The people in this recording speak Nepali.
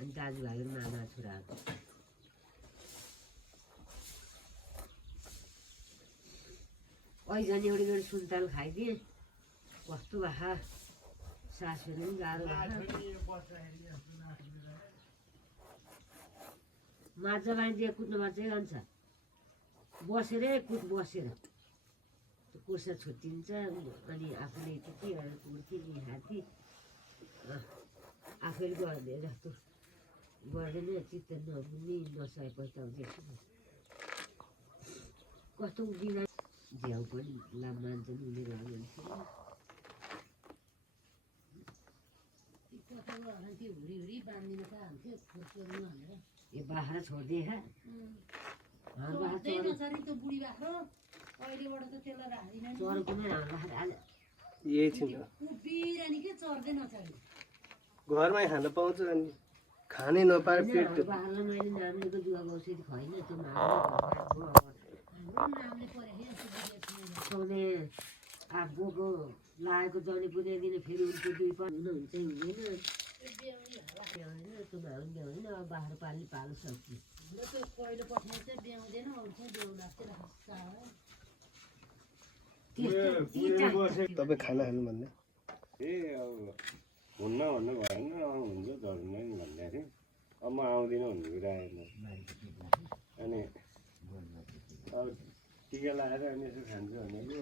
अनि दाजुभाइ मामा छोराहरू ऐजन एउटी सुन्तल खाइदिएँ कस्तो भए सासुहरू पनि गाह्रो माझा बाँधिदिए कुद्नुमा चाहिँ रहन्छ बसेरै बसेर त्यो कोर्सा छुट्टिन्छ अनि आफूले के कुर्ती हाती आफैले गर्ने जस्तो गर्दैन चित्त नबुझ्ने नसके पछाउँदैछु कस्तो बिना झ्याउ पनि मान्छन् उनीहरू ये बाख्रा छोडिदिए घरमै खान पाउँछ अनि खानै नपाए पेट बाख्रालाई मैले नाम लिएको जुवा औषधि खुवाइन त्यो माग्ने बोको लागेको जनी पुर्याइदिने फेरि उल्टो दुई पनि हुन्छ हुँदैन त्यो भ्याउँदैन अब बाख्रा पाल्ने पाल्नु सक्छ तपाईँ खाना खानु भन्ने ए अब हुन्न भन्नु भएन हुन्छ झर्नै भन्दै थियो अब म आउँदिनँ भन्ने कुरा आएन अनि अब टिका लगाएर अनि यसो खान्छु भनेको